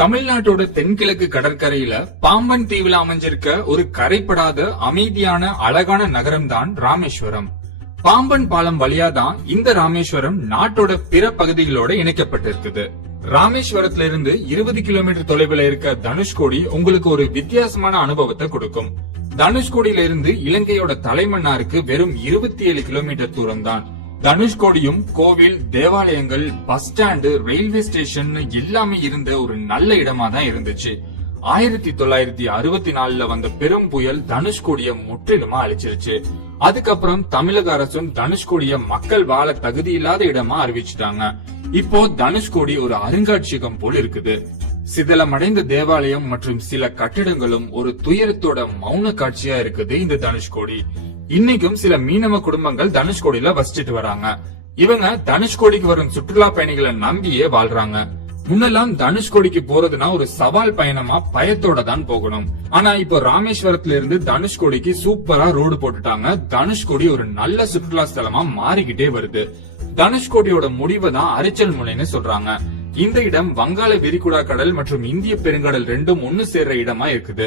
தமிழ்நாட்டோட தென்கிழக்கு கடற்கரையில பாம்பன் தீவுல அமைஞ்சிருக்க ஒரு கரைப்படாத அமைதியான அழகான நகரம் தான் ராமேஸ்வரம். பாம்பன் பாலம் வழியா தான் இந்த ராமேஸ்வரம் நாட்டோட பிற பகுதிகளோட இணைக்கப்பட்டிருக்குது. ராமேஸ்வரத்துல இருந்து 20 கிலோமீட்டர் தொலைவில் இருக்க தனுஷ்கோடி உங்களுக்கு ஒரு வித்தியாசமான அனுபவத்தை கொடுக்கும். தனுஷ்கோடியில இருந்து இலங்கையோட தலைமன்னாருக்கு வெறும் 27 கிலோமீட்டர் தூரம் தான். தனுஷ்கோடியும் கோவில், தேவாலயங்கள், பஸ் ஸ்டாண்டு, ரயில்வே ஸ்டேஷன் எல்லாமே இருந்த ஒரு நல்ல இடமா தான் இருந்துச்சு. 1964 வந்த பெரும் புயல் தனுஷ்கோடிய முற்றிலுமா அழிச்சிருச்சு. அதுக்கப்புறம் தமிழக அரசும் தனுஷ்கோடிய மக்கள் வாழ தகுதி இல்லாத இடமா அறிவிச்சுட்டாங்க. இப்போ தனுஷ்கோடி ஒரு அருங்காட்சியகம் போல் இருக்குது. சிதலமடைந்த தேவாலயம் மற்றும் சில கட்டிடங்களும் ஒரு துயரத்தோட மௌன காட்சியா இருக்குது இந்த தனுஷ்கோடி. இன்னைக்கும் சில மீனவ குடும்பங்கள் தனுஷ்கோடியில வசிச்சுட்டு வராங்க. இவங்க தனுஷ்கோடிக்கு வரும் சுற்றுலா பயணிகளை நம்பியே வாழ்றாங்க. முன்னெல்லாம் தனுஷ்கோடிக்கு போறதுனா ஒரு சவால் பயணமா பயத்தோட தான் போகணும். ஆனா இப்போ ராமேஸ்வரத்துல இருந்து தனுஷ்கோடிக்கு சூப்பரா ரோடு போட்டுட்டாங்க. தனுஷ்கோடி ஒரு நல்ல சுற்றுலா ஸ்தலமா மாறிக்கிட்டே வருது. தனுஷ்கோடியோட முடிவை தான் அரிச்சல் முனைன்னு சொல்றாங்க. இந்த இடம் வங்காள விரிகுடா கடல் மற்றும் இந்திய பெருங்கடல் ரெண்டும் ஒன்னு சேர்ற இடமா இருக்குது.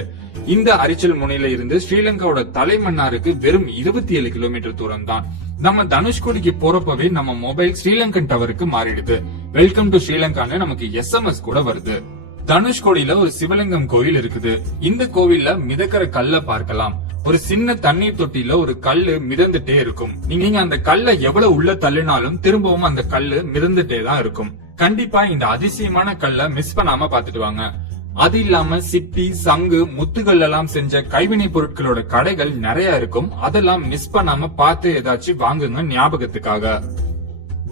இந்த அரிச்சல் முனையில இருந்து ஸ்ரீலங்காவோட தலைமன்னாருக்கு வெறும் 27 கிலோமீட்டர் தூரம் தான். நம்ம தனுஷ்கோடிக்கு போறப்பவே நம்ம மொபைல் ஸ்ரீலங்கன் டவருக்கு மாறிடுது. வெல்கம் டு ஸ்ரீலங்கான்னு நமக்கு SMS கூட வருது. தனுஷ்கோடியில ஒரு சிவலிங்கம் கோயில் இருக்குது. இந்த கோவில்ல மிதக்கிற கல்ல பார்க்கலாம். ஒரு சின்ன தண்ணீர் தொட்டியில ஒரு கல்லு மிதந்துட்டே இருக்கும். நீங்க அந்த கல்ல எவ்வளவு உள்ள தள்ளினாலும் திரும்பவும் அந்த கல்லு மிதந்துட்டே தான் இருக்கும். கண்டிப்பா இந்த அதிசயமான கல்ல மிஸ் பண்ணாம பாத்துட்டு வாங்க. அது இல்லாம சிப்பி, சங்கு, முத்துகள் எல்லாம் செஞ்ச கைவினை பொருட்களோட கடைகள் நிறைய இருக்கும். அதெல்லாம் மிஸ் பண்ணாம பார்த்து ஏதாச்சும் வாங்குங்க ஞாபகத்துக்காக.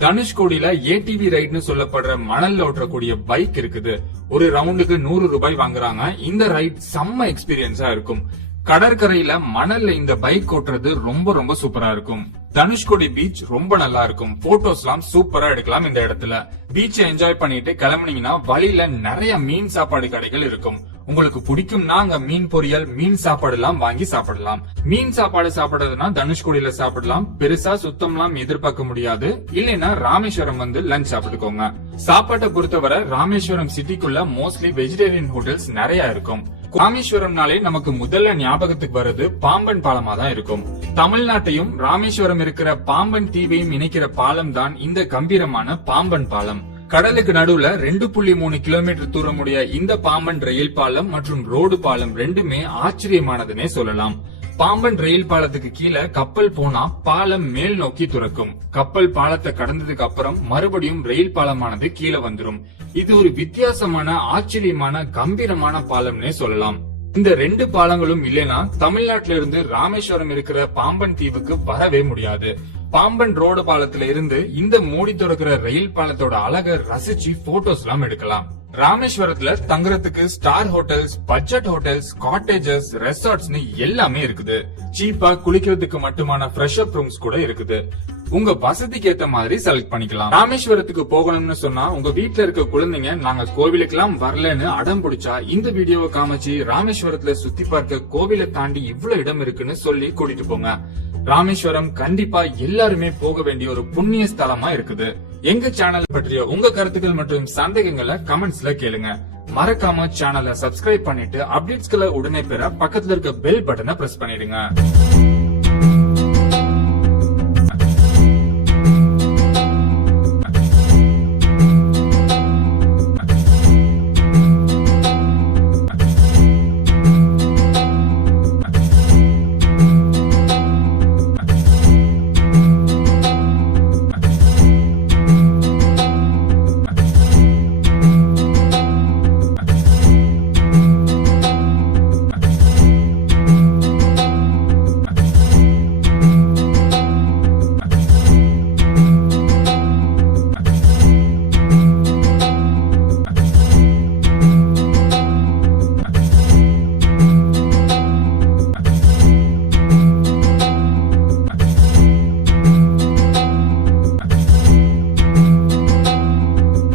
தனுஷ்கோடியில ATV ரைட்னு சொல்லப்படுற மணல்ல ஓட்டக்கூடிய பைக் இருக்குது. ஒரு ரவுண்டுக்கு 100 ரூபாய் வாங்குறாங்க. இந்த ரைட் செம்ம எக்ஸ்பீரியன்ஸா இருக்கும். கடற்கரையில மணல்ல இந்த பைக் ஓட்டுறது ரொம்ப ரொம்ப சூப்பரா இருக்கும். தனுஷ்கோடி பீச் ரொம்ப நல்லா இருக்கும். போட்டோஸ் எல்லாம் சூப்பரா எடுக்கலாம். இந்த இடத்துல பீச்சை என்ஜாய் பண்ணிட்டு கிளம்புனீங்கன்னா வழியில நிறைய மீன் சாப்பாடு கடைகள் இருக்கும். உங்களுக்கு பிடிக்கும்னா அங்க மீன் பொரியல், மீன் சாப்பாடு எல்லாம் வாங்கி சாப்பிடலாம். மீன் சாப்பாடு சாப்பிடுறதுனா தனுஷ்கோடியில சாப்பிடலாம். பெருசா சுத்தம்லாம் எதிர்பார்க்க முடியாது. இல்லைன்னா ராமேஸ்வரம் வந்து லஞ்ச் சாப்பிட்டுக்கோங்க. சாப்பாட்டை பொறுத்தவரை ராமேஸ்வரம் சிட்டிக்குள்ள மோஸ்ட்லி வெஜிடேரியன் ஹோட்டல்ஸ் நிறைய இருக்கும். ராமேஸ்வரம்னாலே நமக்கு முதல்ல ஞாபகத்துக்கு வர்றது பாம்பன் பாலமா தான் இருக்கும். தமிழ்நாட்டையும் ராமேஸ்வரம் இருக்கிற பாம்பன் தீவையும் இணைக்கிற பாலம் தான் இந்த கம்பீரமான பாம்பன் பாலம். கடலுக்கு நடுவுல 2.3 கிலோமீட்டர் தூரமுடைய இந்த பாம்பன் ரயில் பாலம் மற்றும் ரோடு பாலம் ரெண்டுமே ஆச்சரியமானதுன்னே சொல்லலாம். பாம்பன் ரயில் பாலத்துக்கு கீழே கப்பல் போனா பாலம் மேல் நோக்கி துறக்கும். கப்பல் பாலத்தை கடந்ததுக்கு அப்புறம் மறுபடியும் ரயில் பாலமானது கீழே வந்துரும். இது ஒரு வித்தியாசமான, ஆச்சரியமான, கம்பீரமான பாலம்னே சொல்லலாம். இந்த 2 பாலங்களும் இல்லைன்னா தமிழ்நாட்டில இருந்து ராமேஸ்வரம் இருக்கிற பாம்பன் தீவுக்கு வரவே முடியாது. பாம்பன் ரோடு பாலத்துல இருந்து இந்த மூடி திறக்கிற ரயில் பாலத்தோட அழகை ரசிச்சு போட்டோஸ் எல்லாம் எடுக்கலாம். ராமேஸ்வரத்துல தங்குறதுக்கு star hotels, budget hotels, cottages, ரெசார்ட்ஸ்னு எல்லாமே இருக்குது. சீப்பா குளிக்கிறதுக்கு மட்டுமான ஃப்ரெஷ் அப் ரூம்ஸ் கூட இருக்குது. உங்க வசதிக்கு ஏத்த மாதிரி செலக்ட் பண்ணிக்கலாம். ராமேஸ்வரத்துக்கு போகணும்னு சொன்னா உங்க வீட்டுல இருக்க குழந்தைங்க நாங்க கோவிலுக்கு எல்லாம் வரலன்னு அடம் பிடிச்சா இந்த வீடியோவை காமிச்சு ராமேஸ்வரத்துல சுத்தி பார்க்க கோவிலை தாண்டி இவ்வளவு இடம் இருக்குன்னு சொல்லி கூட்டிட்டு போங்க. ராமேஸ்வரம் கண்டிப்பா எல்லாருமே போக வேண்டிய ஒரு புண்ணிய ஸ்தலமா இருக்குது. எங்க சேனல் பற்றிய உங்க கருத்துக்கள் மற்றும் சந்தேகங்களை கமெண்ட்ஸ்ல கேளுங்க. மறக்காம சேனலை சப்ஸ்கிரைப் பண்ணிட்டு அப்டேட்ஸ்களை உடனே பெற பக்கத்துல இருக்க பெல் பட்டனை பிரஸ் பண்ணிடுங்க.